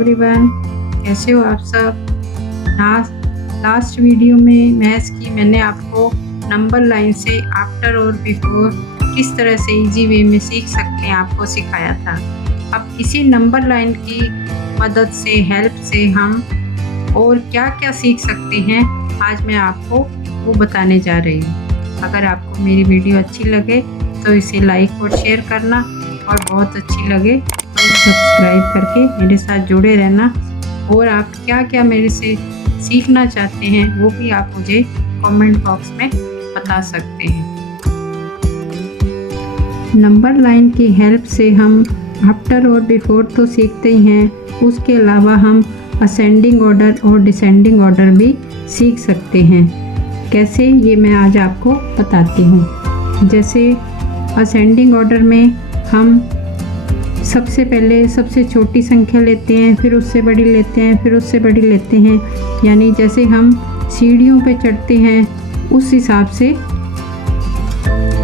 Everyone, कैसे हो आप सब। लास्ट वीडियो में मैथ्स की मैंने आपको नंबर लाइन से आफ्टर और बिफोर किस तरह से इजी वे में सीख सकते हैं आपको सिखाया था। अब इसी नंबर लाइन की मदद से, हेल्प से हम और क्या क्या सीख सकते हैं आज मैं आपको वो बताने जा रही हूँ। अगर आपको मेरी वीडियो अच्छी लगे तो इसे लाइक और शेयर करना, और बहुत अच्छी लगे तो सब्सक्राइब करके मेरे साथ जुड़े रहना। और आप क्या क्या मेरे से सीखना चाहते हैं वो भी आप मुझे कमेंट बॉक्स में बता सकते हैं। नंबर लाइन की हेल्प से हम आफ्टर और बिफोर तो सीखते ही हैं, उसके अलावा हम असेंडिंग ऑर्डर और डिसेंडिंग ऑर्डर भी सीख सकते हैं। कैसे, ये मैं आज आपको बताती हूँ। जैसे असेंडिंग ऑर्डर में हम सबसे पहले सबसे छोटी संख्या लेते हैं, फिर उससे बड़ी लेते हैं, फिर उससे बड़ी लेते हैं। यानी जैसे हम सीढ़ियों पे चढ़ते हैं उस हिसाब से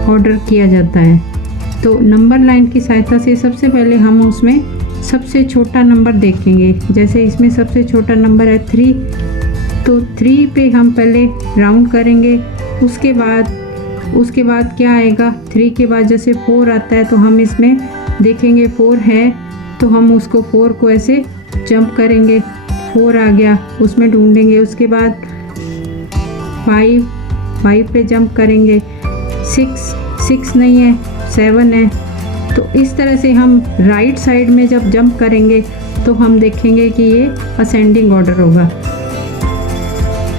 ऑर्डर किया जाता है। तो नंबर लाइन की सहायता से सबसे पहले हम उसमें सबसे छोटा नंबर देखेंगे। जैसे इसमें सबसे छोटा नंबर है 3, तो 3 पे हम पहले राउंड करेंगे। उसके बाद क्या आएगा, 3 के बाद जैसे 4 आता है तो हम इसमें देखेंगे 4 है तो हम उसको 4 को ऐसे जंप करेंगे, 4 आ गया उसमें ढूंढेंगे। उसके बाद 5 पे जंप करेंगे, 6 नहीं है, 7 है। तो इस तरह से हम राइट साइड में जब जंप करेंगे तो हम देखेंगे कि ये असेंडिंग ऑर्डर होगा।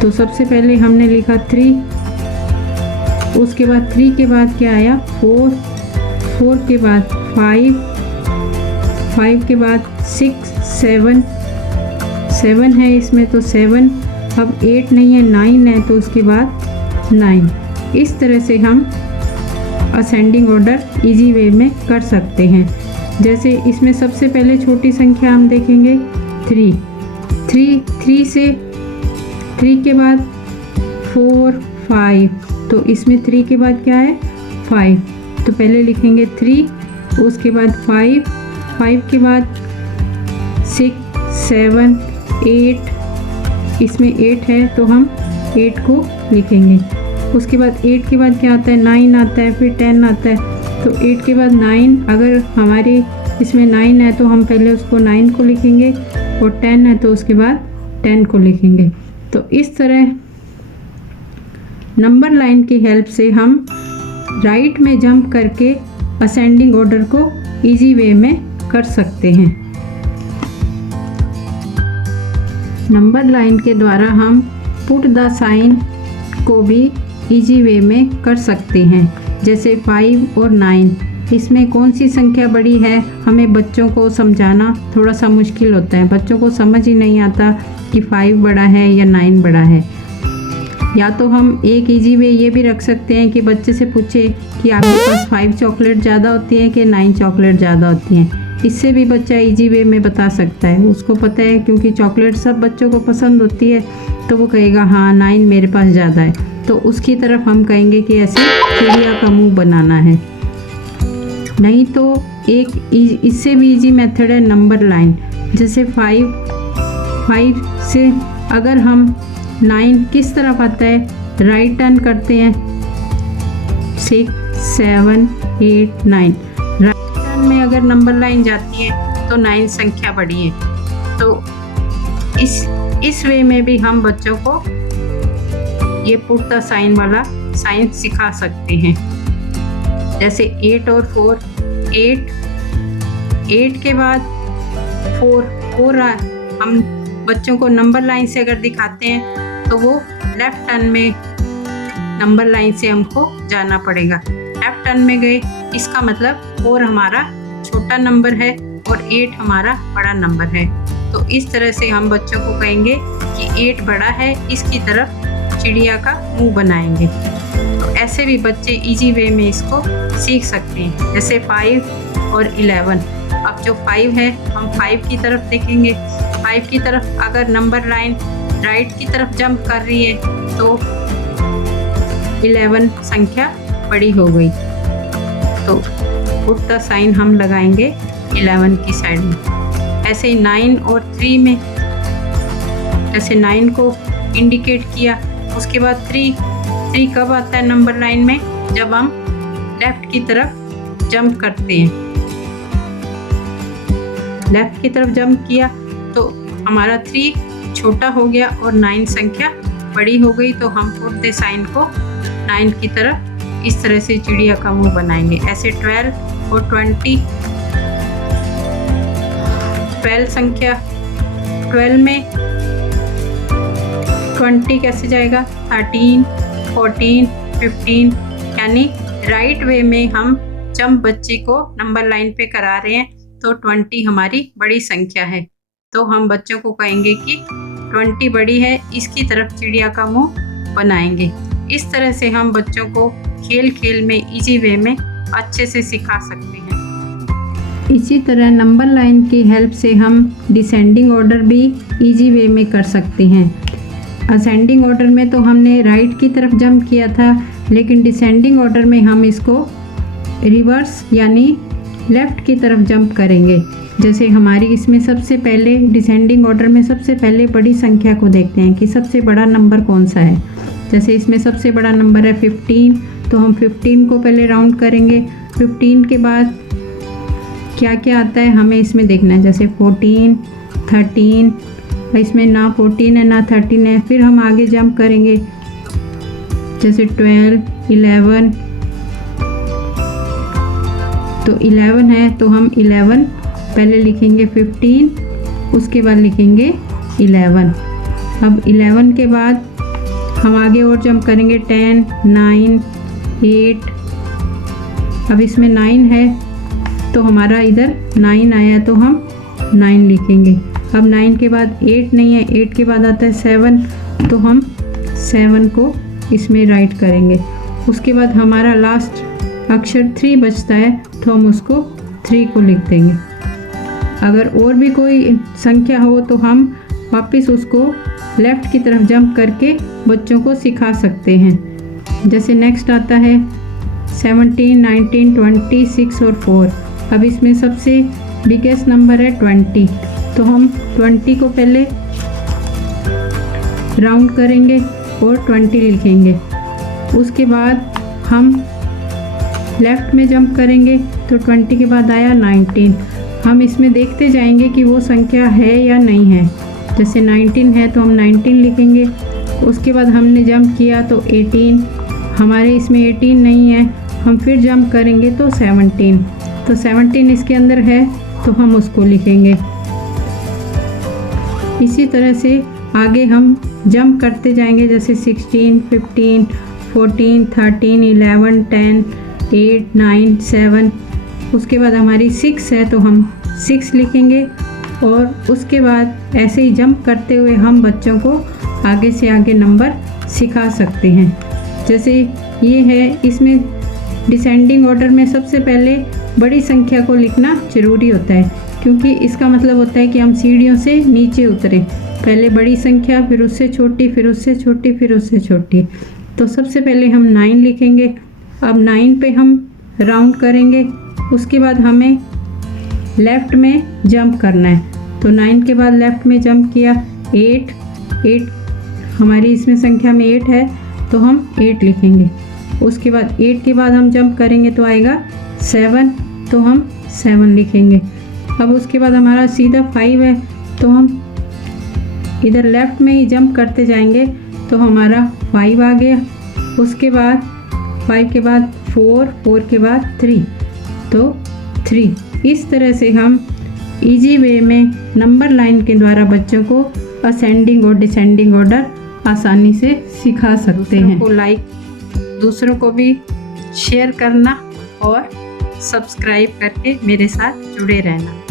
तो सबसे पहले हमने लिखा 3, उसके बाद 3 के बाद क्या आया 4 के बाद 5 के बाद 6, 7 है इसमें तो 7, अब 8 नहीं है, 9 है तो उसके बाद 9। इस तरह से हम असेंडिंग ऑर्डर इजी वे में कर सकते हैं। जैसे इसमें सबसे पहले छोटी संख्या हम देखेंगे 3 के बाद 4, 5, तो इसमें 3 के बाद क्या है 5, तो पहले लिखेंगे 3, उसके बाद 5 के बाद 6, 7, 8, इसमें 8 है तो हम 8 को लिखेंगे। उसके बाद 8 के बाद क्या आता है 9 आता है, फिर 10 आता है। तो 8 के बाद 9, अगर हमारे इसमें 9 है तो हम पहले उसको 9 को लिखेंगे, और 10 है तो उसके बाद 10 को लिखेंगे। तो इस तरह नंबर लाइन की हेल्प से हम राइट में जंप करके असेंडिंग ऑर्डर को इजी वे में कर सकते हैं। नंबर लाइन के द्वारा हम पुट द साइन को भी इजी वे में कर सकते हैं। जैसे 5 और 9, इसमें कौन सी संख्या बड़ी है, हमें बच्चों को समझाना थोड़ा सा मुश्किल होता है। बच्चों को समझ ही नहीं आता कि 5 बड़ा है या 9 बड़ा है। या तो हम एक इजी वे ये भी रख सकते हैं कि बच्चे से पूछे कि आपके पास 5 चॉकलेट ज़्यादा होती हैं कि 9 चॉकलेट ज़्यादा होती हैं। इससे भी बच्चा इजी वे में बता सकता है। उसको पता है क्योंकि चॉकलेट सब बच्चों को पसंद होती है, तो वो कहेगा हाँ 9 मेरे पास ज़्यादा है। तो उसकी तरफ हम कहेंगे कि ऐसे चिड़िया का मुँह बनाना है। नहीं तो एक इससे भी इजी मेथड है नंबर लाइन। जैसे 5 से अगर हम 9 किस तरफ आता है, राइट टर्न करते हैं, 6, 7, 8, 9। राइट टर्न में अगर नंबर लाइन जाती है तो 9 संख्या बड़ी है। तो इस वे में भी हम बच्चों को ये पुट द साइन वाला साइन सिखा सकते हैं। जैसे 8 और 4, 8 के बाद 4 हम बच्चों को नंबर लाइन से अगर दिखाते हैं तो वो लेफ्ट टर्न में नंबर लाइन से हमको जाना पड़ेगा। लेफ्ट टर्न में गए, इसका मतलब 4 हमारा छोटा नंबर है और 8 हमारा बड़ा नंबर है। तो इस तरह से हम बच्चों को कहेंगे कि 8 बड़ा है, इसकी तरफ चिड़िया का मुंह बनाएंगे। तो ऐसे भी बच्चे इजी वे में इसको सीख सकते हैं। जैसे 5 और 11, अब जो 5 है हम 5 की तरफ देखेंगे। 5 की तरफ अगर नंबर लाइन राइट की तरफ जंप कर रही है तो 11 संख्या बड़ी हो गई। तो पुट द साइन हम लगाएंगे 11 की साइड में। ऐसे ही 9 और 3 में जैसे 9 को इंडिकेट किया, उसके बाद 3 कब आता है नंबर लाइन में, जब हम लेफ्ट की तरफ जंप करते हैं। लेफ्ट की तरफ जंप किया तो हमारा 3 छोटा हो गया और 9 संख्या बड़ी हो गई, तो हम पुट द साइन को 9 की तरफ इस तरह से चिड़िया का मुंह बनाएंगे। ऐसे 12 और 20, 12 संख्या 12 में 20 कैसे जाएगा, 13, 14, 15, यानी राइट वे में हम जंप बच्चे को नंबर लाइन पे करा रहे हैं, तो 20 हमारी बड़ी संख्या है, तो हम बच्चों को कहेंगे कि 20 बड़ी है, इसकी तरफ चिड़िया का मुंह बनाएंगे। इस तरह से हम बच्चों को खेल खेल में इजी वे में अच्छे से सिखा सकते हैं। इसी तरह नंबर लाइन की हेल्प से हम डिसेंडिंग ऑर्डर भी इजी वे में कर सकते हैं। असेंडिंग ऑर्डर में तो हमने राइट की तरफ जंप किया था, लेकिन डिसेंडिंग ऑर्डर में हम इसको रिवर्स यानी लेफ़्ट की तरफ जंप करेंगे। जैसे हमारी इसमें सबसे पहले डिसेंडिंग ऑर्डर में सबसे पहले बड़ी संख्या को देखते हैं कि सबसे बड़ा नंबर कौन सा है। जैसे इसमें सबसे बड़ा नंबर है 15, तो हम 15 को पहले राउंड करेंगे। 15 के बाद क्या क्या आता है हमें इसमें देखना है, जैसे 14, 13, इसमें ना 14 है ना 13 है। फिर हम आगे जंप करेंगे, जैसे 12, 11, तो 11 है तो हम 11 पहले लिखेंगे, 15 उसके बाद लिखेंगे 11। अब 11 के बाद हम आगे और जंप करेंगे, 10, 9, 8। अब इसमें 9 है तो हमारा इधर 9 आया तो हम 9 लिखेंगे। अब 9 के बाद 8 नहीं है, 8 के बाद आता है 7, तो हम 7 को इसमें राइट करेंगे। उसके बाद हमारा लास्ट अक्षर 3 बचता है तो हम उसको 3 को लिख देंगे। अगर और भी कोई संख्या हो तो हम वापस उसको लेफ़्ट की तरफ जंप करके बच्चों को सिखा सकते हैं। जैसे नेक्स्ट आता है 17, 19, 20, 6 और 4। अब इसमें सबसे बिगेस्ट नंबर है 20, तो हम 20 को पहले राउंड करेंगे और 20 लिखेंगे। उसके बाद हम लेफ़्ट में जंप करेंगे तो 20 के बाद आया 19। हम इसमें देखते जाएंगे कि वो संख्या है या नहीं है। जैसे 19 है तो हम 19 लिखेंगे। उसके बाद हमने जंप किया तो 18, हमारे इसमें 18 नहीं है, हम फिर जंप करेंगे तो 17, तो 17 इसके अंदर है तो हम उसको लिखेंगे। इसी तरह से आगे हम जंप करते जाएंगे, जैसे 16, 15, 14, 13, 11, 10, 8, 9, 7। उसके बाद हमारी 6 है तो हम 6 लिखेंगे और उसके बाद ऐसे ही जंप करते हुए हम बच्चों को आगे से आगे नंबर सिखा सकते हैं। जैसे ये है, इसमें डिसेंडिंग ऑर्डर में सबसे पहले बड़ी संख्या को लिखना ज़रूरी होता है, क्योंकि इसका मतलब होता है कि हम सीढ़ियों से नीचे उतरें। पहले बड़ी संख्या, फिर उससे छोटी, फिर उससे छोटी, फिर उससे छोटी। तो सबसे पहले हम 9 लिखेंगे। अब 9 पे हम राउंड करेंगे। उसके बाद हमें लेफ़्ट में जंप करना है, तो 9 के बाद लेफ़्ट में जंप किया, 8 हमारी इसमें संख्या में 8 है तो हम 8 लिखेंगे। उसके बाद 8 के बाद हम जंप करेंगे तो आएगा 7, तो हम 7 लिखेंगे। अब उसके बाद हमारा सीधा 5 है तो हम इधर लेफ़्ट में ही जंप करते जाएंगे तो हमारा 5 आ गया। उसके बाद 5 के बाद 4 के बाद 3, तो 3। इस तरह से हम इजी वे में नंबर लाइन के द्वारा बच्चों को असेंडिंग और डिसेंडिंग ऑर्डर आसानी से सिखा सकते हैं। दूसरों को भी शेयर करना और सब्सक्राइब करके मेरे साथ जुड़े रहना।